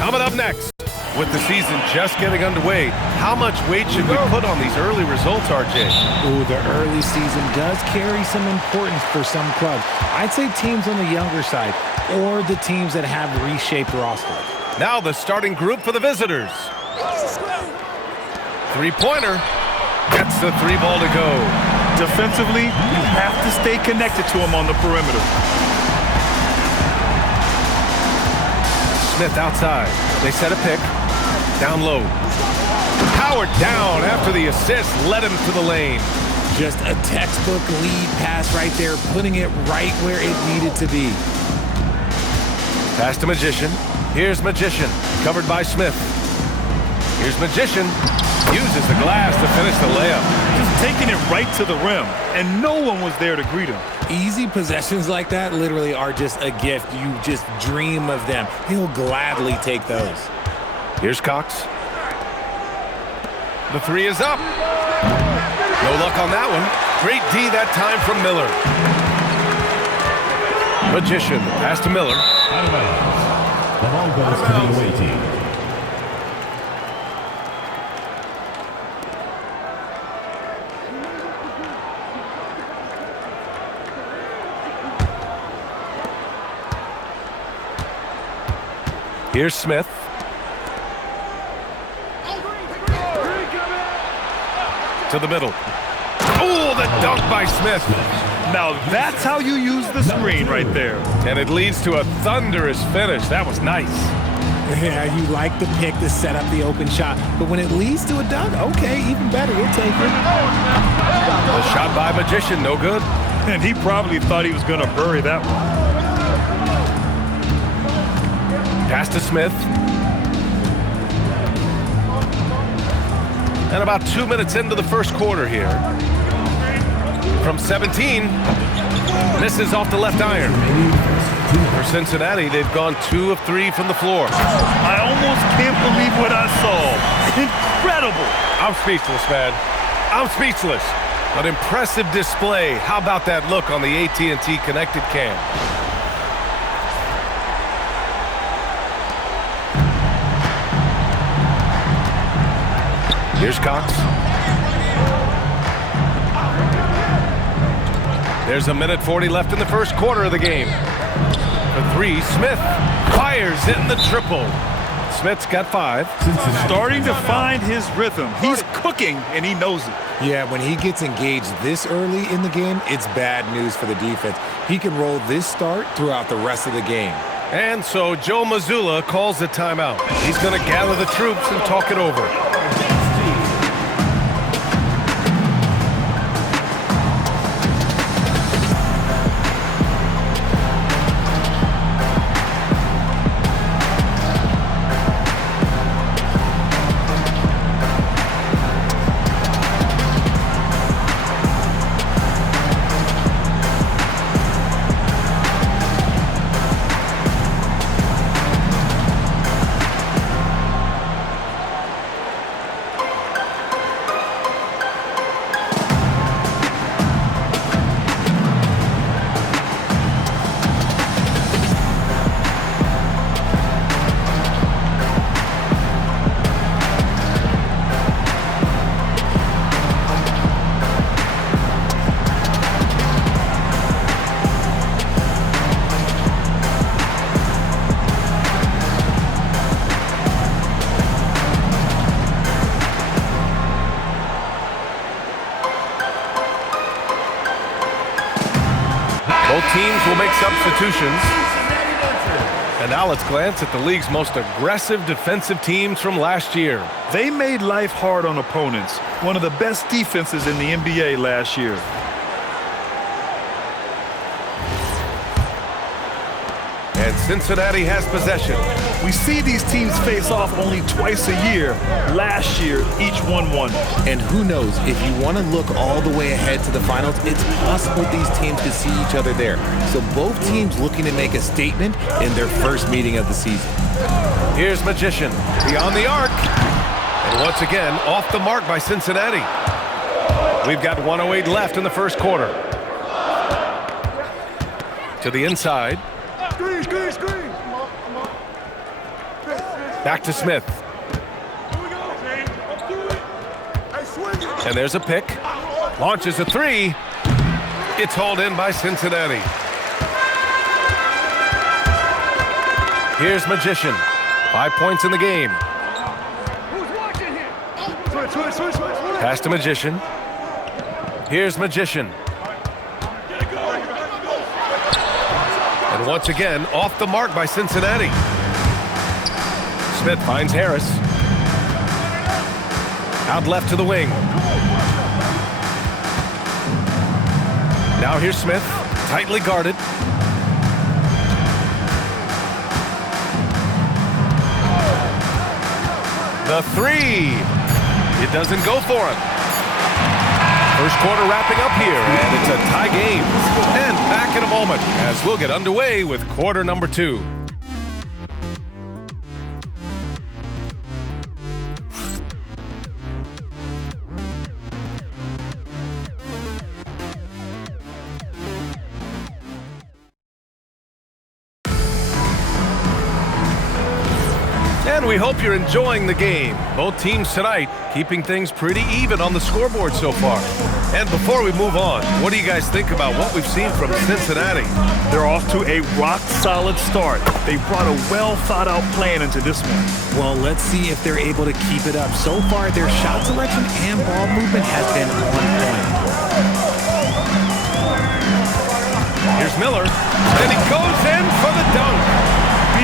Coming up next, with the season just getting underway, how much weight should we put on these early results, RJ? Ooh, the early season does carry some importance for some clubs. I'd say teams on the younger side or the teams that have reshaped rosters. Now the starting group for the visitors. Three-pointer. Gets the three ball to go. Defensively, you have to stay connected to him on the perimeter. Smith outside. They set a pick. Down low. Powered down after the assist led him to the lane. Just a textbook lead pass right there, putting it right where it needed to be. Pass to Magician. Here's Magician, covered by Smith. Here's Magician. Uses the glass to finish the layup. Just taking it right to the rim, and no one was there to greet him. Easy possessions like that literally are just a gift. You just dream of them. He'll gladly take those. Here's Cox. The three is up. No luck on that one. Great D that time from Miller. Magician, pass to Miller. Out of bounds. The ball goes to the away team. Here's Smith. To the middle. Oh, the dunk by Smith. Now that's how you use the screen right there. And it leads to a thunderous finish. That was nice. Yeah, you like the pick to set up the open shot, but when it leads to a dunk, okay, even better, you'll take it. The shot by Magician, no good. And he probably thought he was going to bury that one. Pass to Smith. And about 2 minutes into the first quarter here. From 17, misses off the left iron. For Cincinnati, they've gone 2 of 3 from the floor. I almost can't believe what I saw. Incredible. I'm speechless, man. I'm speechless. An impressive display. How about that look on the AT&T connected cam? Here's Cox. There's a minute 40 left in the first quarter of the game. For three, Smith fires in the triple. Smith's got 5. Starting to find his rhythm. He's cooking, and he knows it. Yeah, when he gets engaged this early in the game, it's bad news for the defense. He can roll this start throughout the rest of the game. And so Joe Mazzulla calls the timeout. He's going to gather the troops and talk it over. Both teams will make substitutions. And now let's glance at the league's most aggressive defensive teams from last year. They made life hard on opponents. One of the best defenses in the NBA last year. And Cincinnati has possession. We see these teams face off only twice a year. Last year, each won. And who knows, if you want to look all the way ahead to the finals, it's possible these teams could see each other there. So both teams looking to make a statement in their first meeting of the season. Here's Magician, beyond the arc. And once again, off the mark by Cincinnati. We've got 1:08 left in the first quarter. To the inside. Back to Smith. And there's a pick. Launches a three. It's hauled in by Cincinnati. Here's Magician. 5 points in the game. Pass to Magician. Here's Magician. And once again, off the mark by Cincinnati. Smith finds Harris. Out left to the wing. Now here's Smith, tightly guarded. The three. It doesn't go for him. First quarter wrapping up here, and it's a tie game. And back in a moment as we'll get underway with quarter number 2. And we hope you're enjoying the game. Both teams tonight keeping things pretty even on the scoreboard so far. And before we move on, what do you guys think about what we've seen from Cincinnati? They're off to a rock-solid start. They brought a well-thought-out plan into this one. Well, let's see if they're able to keep it up. So far, their shot selection and ball movement has been on point. Here's Miller, and he goes in for the dunk.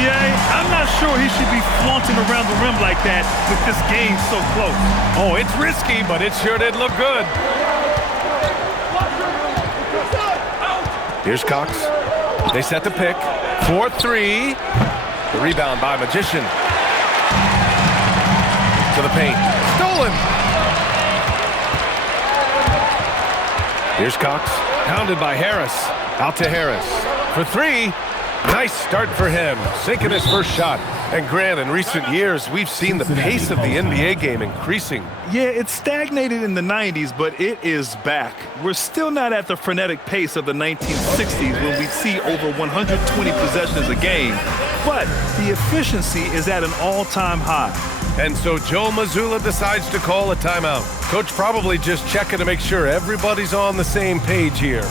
I'm not sure he should be flaunting around the rim like that with this game so close. Oh, it's risky, but it sure did look good. Here's Cox. They set the pick. 4-3. The rebound by Magician. To the paint. Stolen. Here's Cox. Pounded by Harris. Out to Harris. For three. Nice start for him, sinking his first shot. And Grant, in recent years, we've seen the pace of the NBA game increasing. Yeah, it stagnated in the 90s, but it is back. We're still not at the frenetic pace of the 1960s when we'd see over 120 possessions a game, but the efficiency is at an all-time high. And so Joe Mazzulla decides to call a timeout. Coach probably just checking to make sure everybody's on the same page here.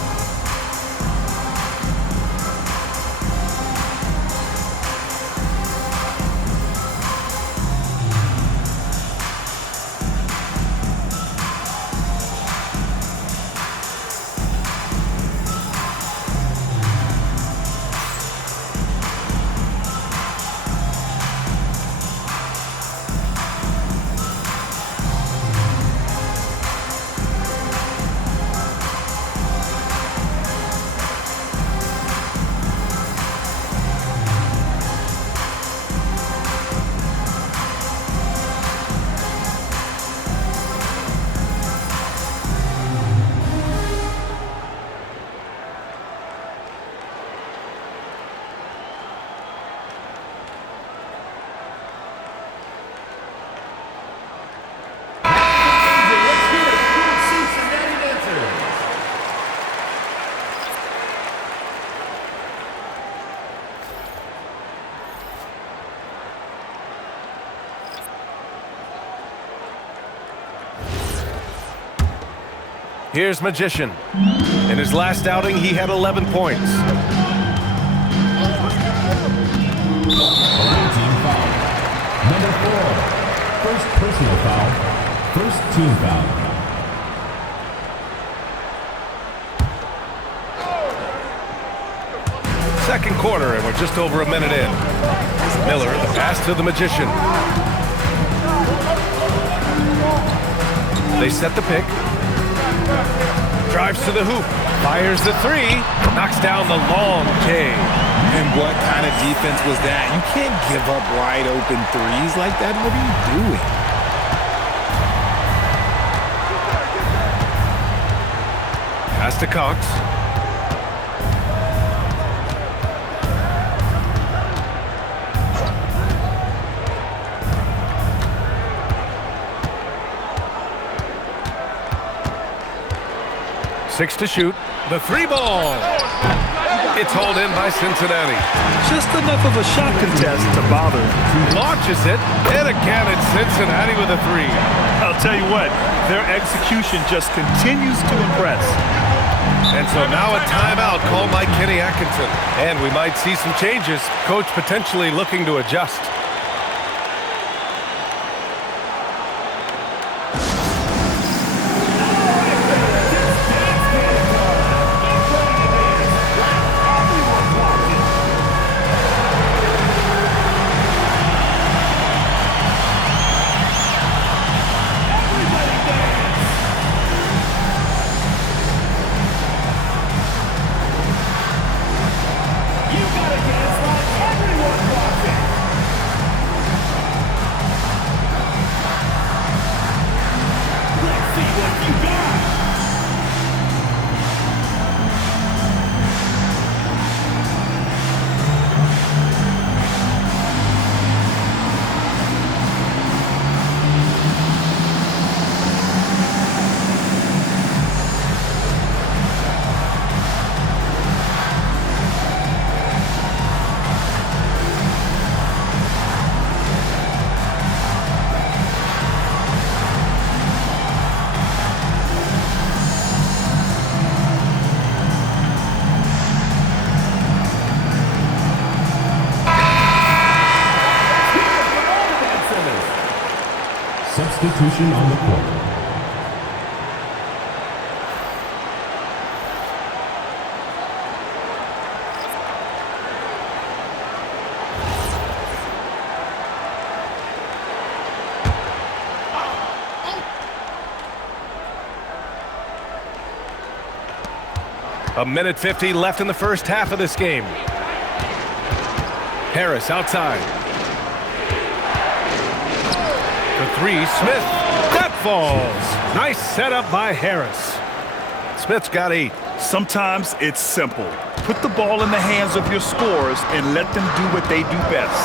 Here's Magician. In his last outing, he had 11 points. Away team foul. Number 4. First personal foul. First team foul. Second quarter, and we're just over a minute in. Miller, the pass to the Magician. They set the pick. Drives to the hoop. Fires the three. Knocks down the long J. And what kind of defense was that? You can't give up wide open threes like that. What are you doing? Pass to Cox. Six to shoot. The three ball. It's hauled in by Cincinnati. Just enough of a shot contest to bother. Launches it, and again it's Cincinnati with a three. I'll tell you what, their execution just continues to impress. And so now a timeout called by Kenny Atkinson. And we might see some changes. Coach potentially looking to adjust. Substitution on the court. A minute 50 left in the first half of this game. Harris outside. For three, Smith. That falls. Nice setup by Harris. Smith's got 8. Sometimes it's simple. Put the ball in the hands of your scorers and let them do what they do best.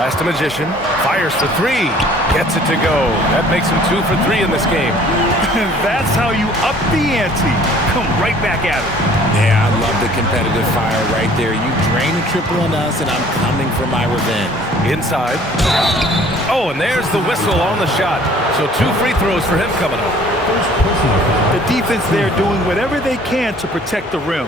Pass to Magician. Fires for 3. Gets it to go. That makes him 2 for 3 in this game. That's how you up the ante. Come right back at it. Yeah, I love the competitive fire right there. You drain a triple on us, and I'm coming for my revenge. Inside. Oh, and there's the whistle on the shot. So 2 free throws for him coming up. The defense there doing whatever they can to protect the rim.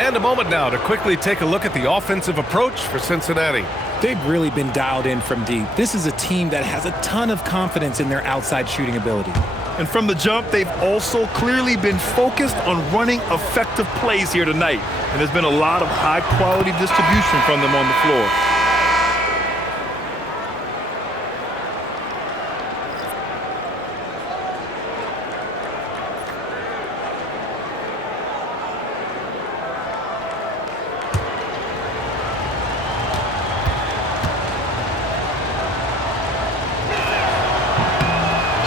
And a moment now to quickly take a look at the offensive approach for Cincinnati. They've really been dialed in from deep. This is a team that has a ton of confidence in their outside shooting ability. And from the jump, they've also clearly been focused on running effective plays here tonight. And there's been a lot of high-quality distribution from them on the floor.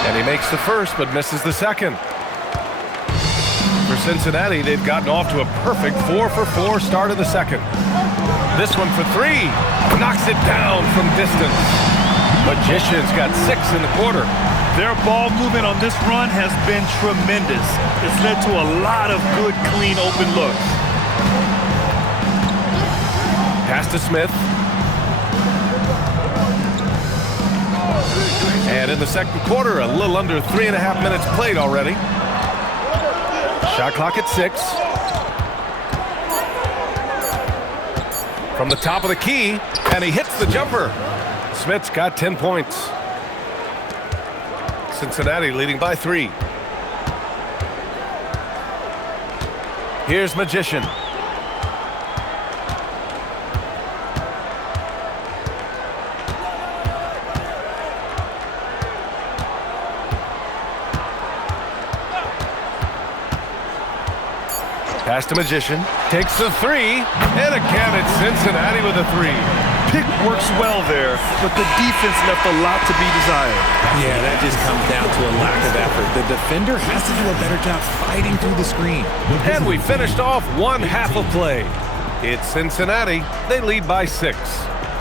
And he makes the first, but misses the second. For Cincinnati, they've gotten off to a perfect 4 for 4 start of the second. This one for 3. Knocks it down from distance. Magician's got 6 in the quarter. Their ball movement on this run has been tremendous. It's led to a lot of good, clean, open looks. Pass to Smith. And in the second quarter, a little under 3.5 minutes played already. Shot clock at 6. From the top of the key, and he hits the jumper. Smith's got 10 points. Cincinnati leading by 3. Here's Magician. Pass to Magician. Takes the 3. And again, it's Cincinnati with a 3. Pick works well there, but the defense left a lot to be desired. Yeah, that just comes down to a lack of effort. The defender has to do a better job fighting through the screen. And we finished off one half of play. It's Cincinnati. They lead by 6.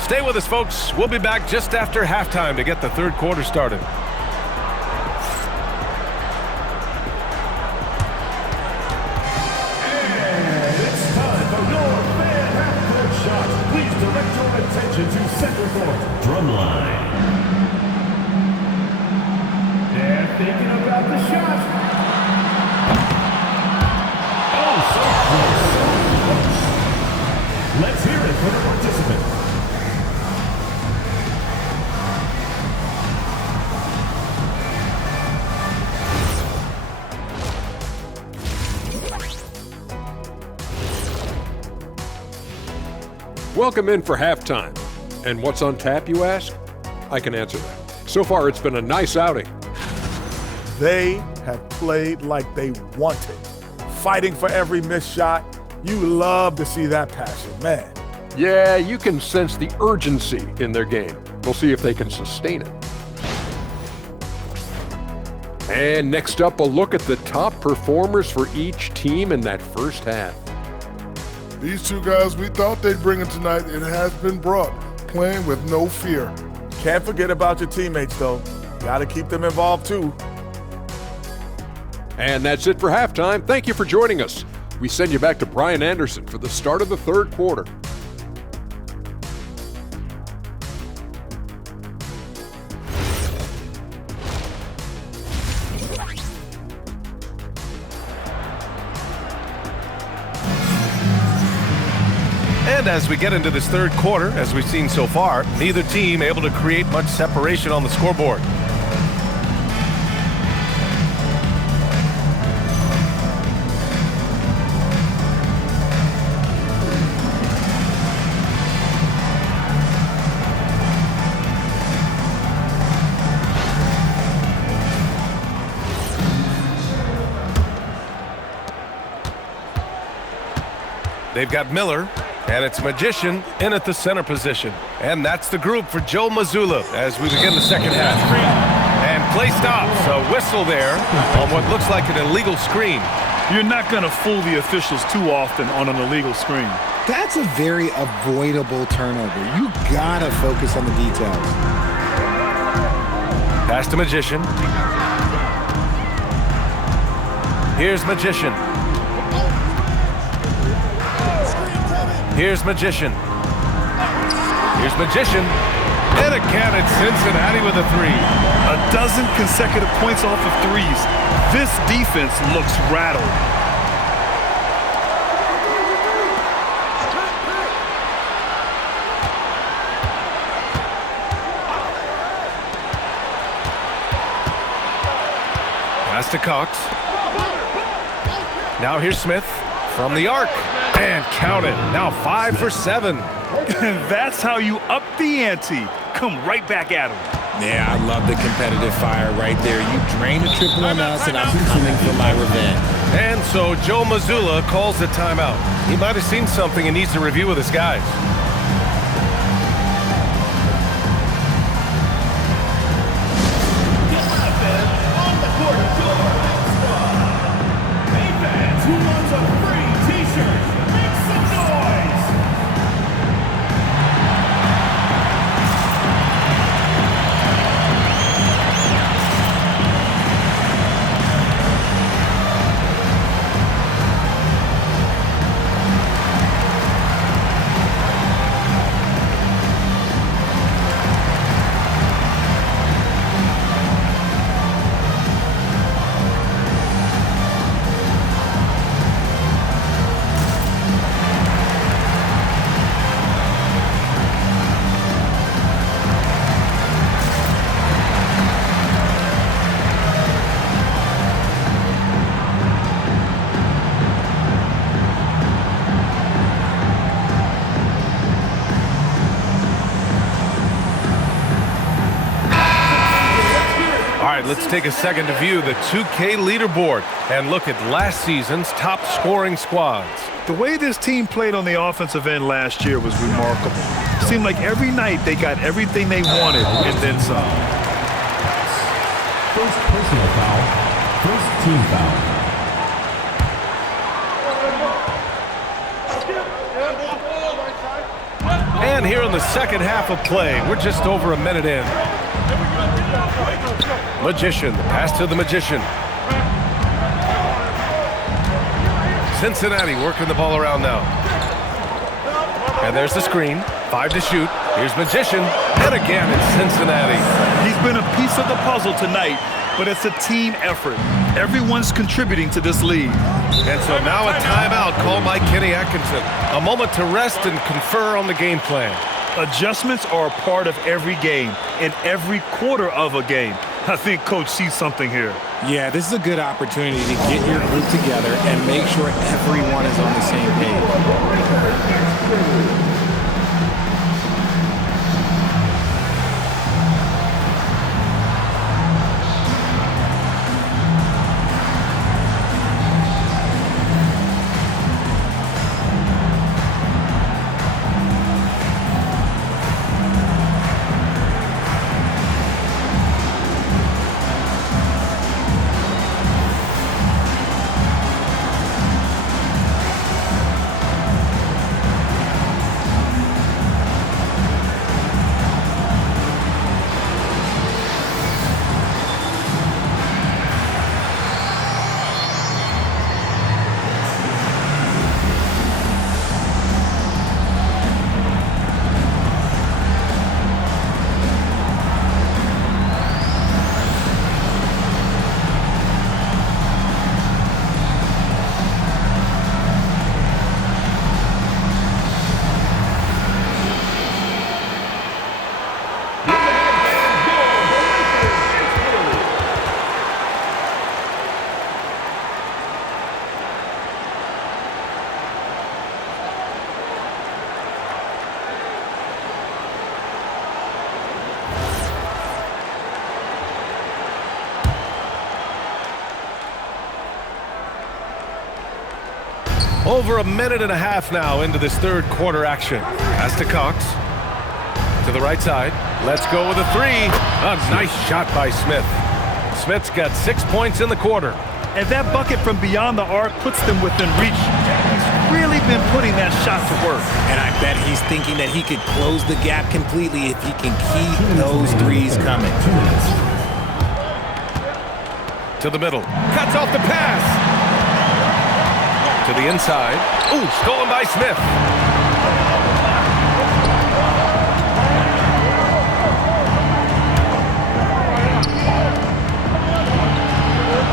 Stay with us, folks. We'll be back just after halftime to get the third quarter started. Drumline. They're thinking about the shot. Oh, so close. Let's hear it for the participant. Welcome in for halftime. And what's on tap, you ask? I can answer that. So far, it's been a nice outing. They have played like they wanted, fighting for every missed shot. You love to see that passion, man. Yeah, you can sense the urgency in their game. We'll see if they can sustain it. And next up, a look at the top performers for each team in that first half. These two guys, we thought they'd bring it tonight. It has been brought, playing with no fear. Can't forget about your teammates, though. Got to keep them involved, too. And that's it for halftime. Thank you for joining us. We send you back to Brian Anderson for the start of the third quarter. And as we get into this third quarter, as we've seen so far, neither team able to create much separation on the scoreboard. They've got Miller, and it's Magician in at the center position. And that's the group for Joe Mazzulla as we begin the second half. And play stops, a whistle there on what looks like an illegal screen. You're not going to fool the officials too often on an illegal screen. That's a very avoidable turnover. You gotta focus on the details. Pass to Magician. Here's Magician. Here's Magician. Here's Magician. And again, it's Cincinnati with a three. A dozen consecutive points off of threes. This defense looks rattled. Pass to Cox. Now here's Smith from the arc. And count it. Now 5 for 7. And that's how you up the ante. Come right back at him. Yeah, I love the competitive fire right there. You drain a triple on us, and I'm coming for my revenge. And so Joe Mazzulla calls the timeout. He might have seen something and needs to review with his guys. Let's take a second to view the 2K leaderboard and look at last season's top scoring squads. The way this team played on the offensive end last year was remarkable. Seemed like every night they got everything they wanted and then some. First personal foul. First team foul. And here in the second half of play, we're just over a minute in. Magician, pass to the Magician. Cincinnati working the ball around now. And there's the screen. 5 to shoot. Here's Magician. And again in Cincinnati. He's been a piece of the puzzle tonight, but it's a team effort. Everyone's contributing to this lead. And so now a timeout called by Kenny Atkinson. A moment to rest and confer on the game plan. Adjustments are a part of every game, and every quarter of a game. I think Coach sees something here. Yeah, this is a good opportunity to get your group together and make sure everyone is on the same page. Over a minute and a half now into this third quarter action. Pass to Cox. To the right side. Let's go with a three. A nice shot by Smith. Smith's got 6 points in the quarter. And that bucket from beyond the arc puts them within reach. He's really been putting that shot to work. And I bet he's thinking that he could close the gap completely if he can keep those threes coming. To the middle. Cuts off the pass. To the inside. Ooh, stolen by Smith.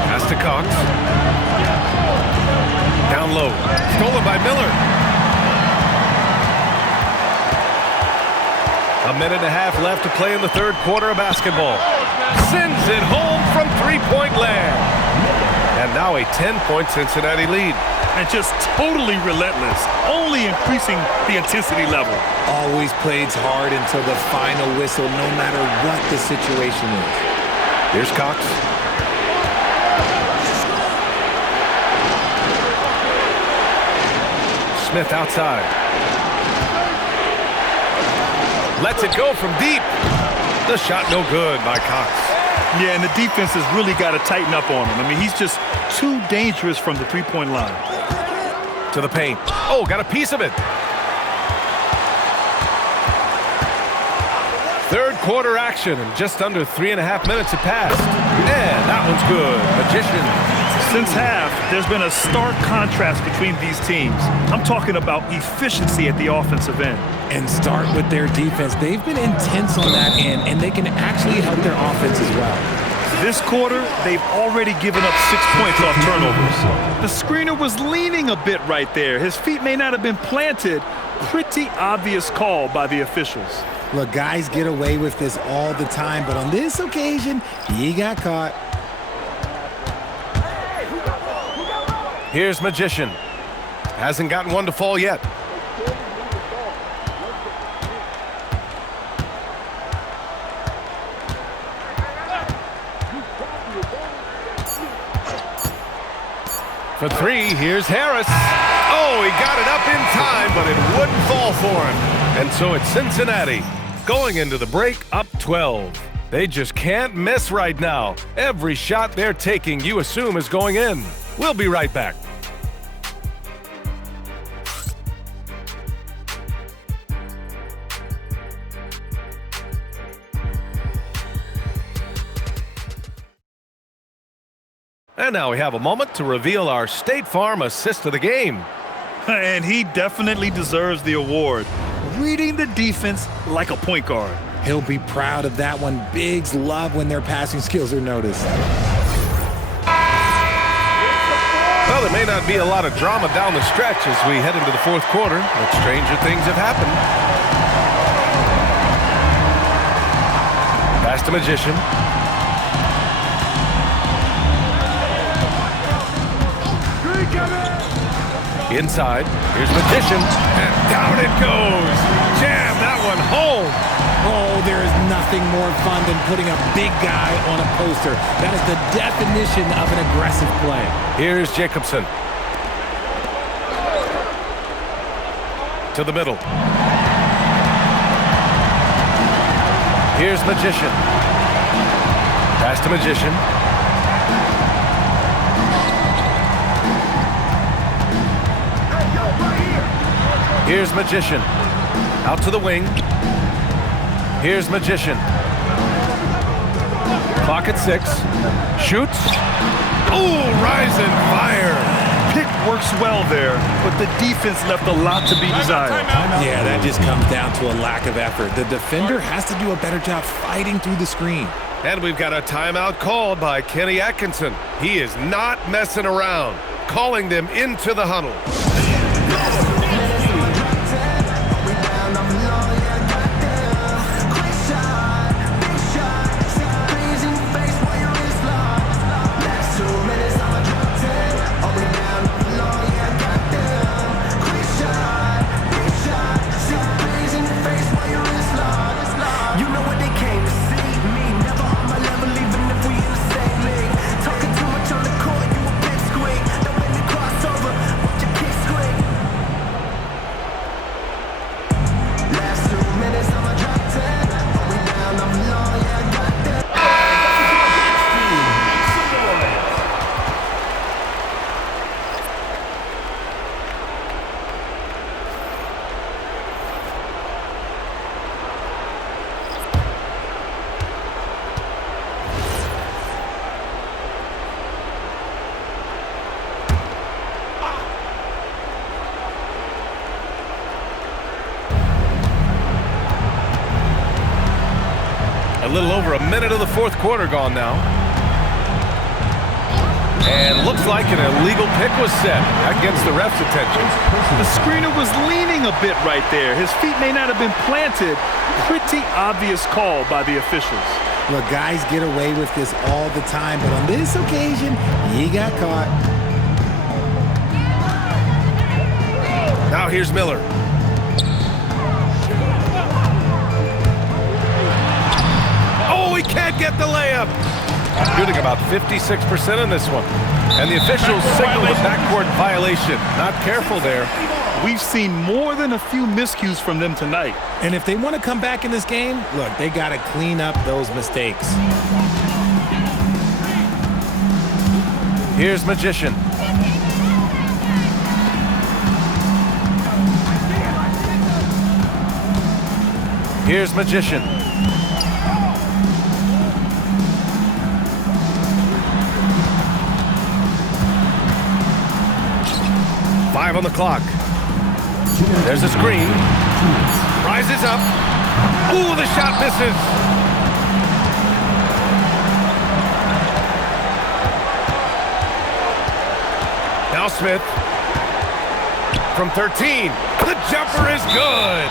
Pass to Cox. Down low. Stolen by Miller. A minute and a half left to play in the third quarter of basketball. Sends it home from three-point land. And now a 10-point Cincinnati lead. And just totally relentless, only increasing the intensity level. Always plays hard until the final whistle, no matter what the situation is. Here's Cox. Smith outside. Lets it go from deep. The shot no good by Cox. Yeah, and the defense has really got to tighten up on him. I mean, he's just too dangerous from the three-point line. To the paint. Oh, got a piece of it. Third quarter action, and just under 3.5 minutes have passed. And that one's good. Magician. Since half, there's been a stark contrast between these teams. I'm talking about efficiency at the offensive end. And start with their defense. They've been intense on that end, and they can actually help their offense as well. This quarter, they've already given up 6 points off turnovers. The screener was leaning a bit right there. His feet may not have been planted. Pretty obvious call by the officials. Look, guys get away with this all the time, but on this occasion, he got caught. Here's Magician. Hasn't gotten one to fall yet. For three, here's Harris. Oh, he got it up in time, but it wouldn't fall for him. And so it's Cincinnati going into the break up 12. They just can't miss right now. Every shot they're taking, you assume, is going in. We'll be right back. And now we have a moment to reveal our State Farm assist of the game. And he definitely deserves the award. Reading the defense like a point guard. He'll be proud of that one. Bigs love when their passing skills are noticed. Well, there may not be a lot of drama down the stretch as we head into the fourth quarter, but stranger things have happened. Pass to Magician. Inside. Here's Magician. And down it goes. Jam that one home. Oh, there is nothing more fun than putting a big guy on a poster. That is the definition of an aggressive play. Here's Jacobson. To the middle. Here's Magician. Pass to Magician. Here's Magician. Out to the wing. Here's Magician. Clock at 6. Shoots. Ooh, rise and fire. Pick works well there, but the defense left a lot to be desired. Yeah, that just comes down to a lack of effort. The defender has to do a better job fighting through the screen. And we've got a timeout called by Kenny Atkinson. He is not messing around, calling them into the huddle. A little over a minute of the fourth quarter gone now. And looks like an illegal pick was set. That gets the ref's attention. The screener was leaning a bit right there. His feet may not have been planted. Pretty obvious call by the officials. Look, guys get away with this all the time, but on this occasion, he got caught. Now here's Miller. He can't get the layup. Shooting about 56% in this one. And the officials signal the backcourt violation. Not careful there. We've seen more than a few miscues from them tonight. And if they want to come back in this game, look, they got to clean up those mistakes. Here's Magician. Here's Magician. Five on the clock. There's a screen. Rises up. Ooh, the shot misses. Now Smith. From 13. The jumper is good.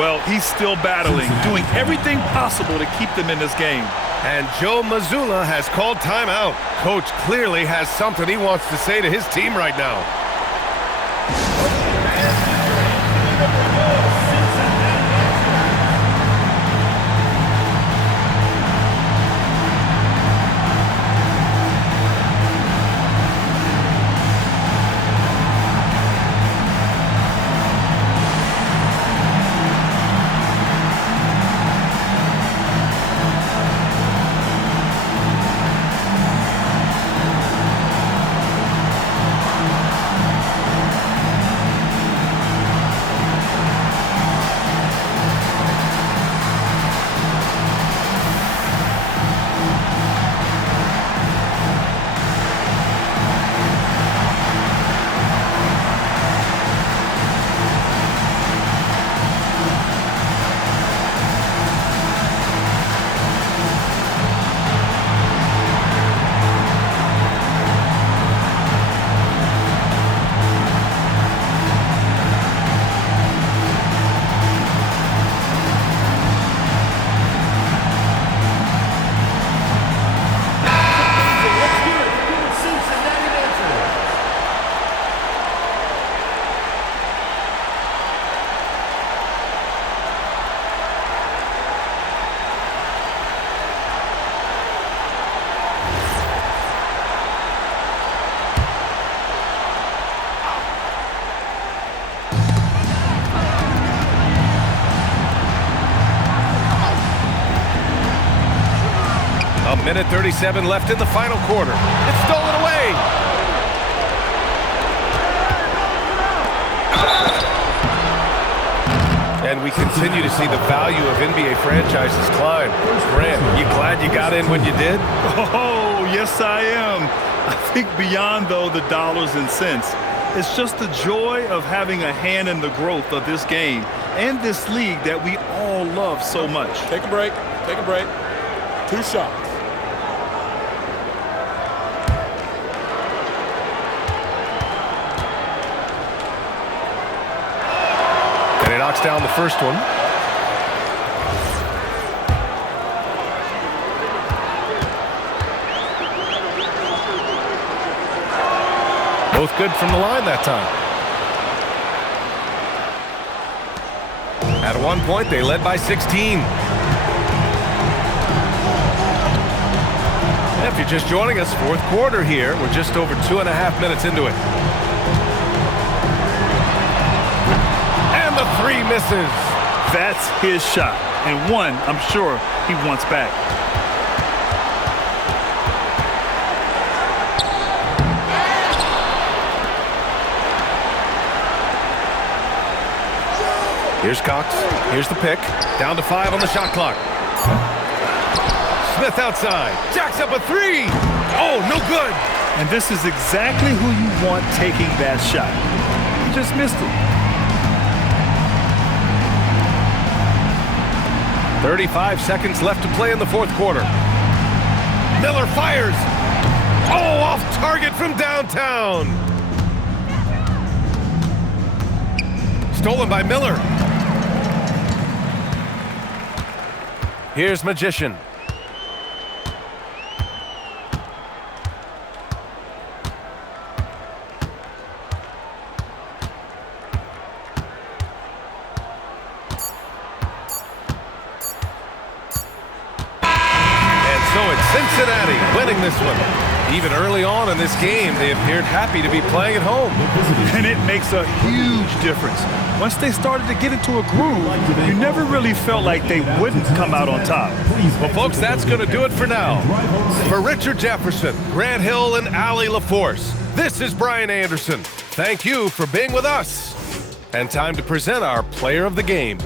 Well, he's still battling, doing everything possible to keep them in this game. And Joe Mazzulla has called timeout. Coach clearly has something he wants to say to his team right now. minute 37 left in the final quarter. It's stolen away. And we continue to see the value of NBA franchises climb. Grant, you glad you got in when you did? Oh, yes, I am. I think beyond, though, the dollars and cents, it's just the joy of having a hand in the growth of this game and this league that we all love so much. Take a break. Take a break. 2 shots. And he knocks down the first one. Both good from the line that time. At one point, they led by 16. If you're just joining us, fourth quarter here. We're just over 2.5 minutes into it. And the 3 misses. That's his shot, and one I'm sure he wants back. Here's Cox. Here's the pick. Down to 5 on the shot clock. Smith outside. Jacks up a 3. Oh, no good. And this is exactly who you want taking that shot. He just missed it. 35 seconds left to play in the fourth quarter. Miller fires. Oh, off target from downtown. Stolen by Miller. Here's Magician. And so it's Cincinnati winning this one. Even early on in this game, they appeared happy to be playing at home. And it makes a huge difference. Once they started to get into a groove, you never really felt like they wouldn't come out on top. Well, folks, that's going to do it for now. For Richard Jefferson, Grant Hill, and Allie LaForce, this is Brian Anderson. Thank you for being with us. And time to present our player of the game.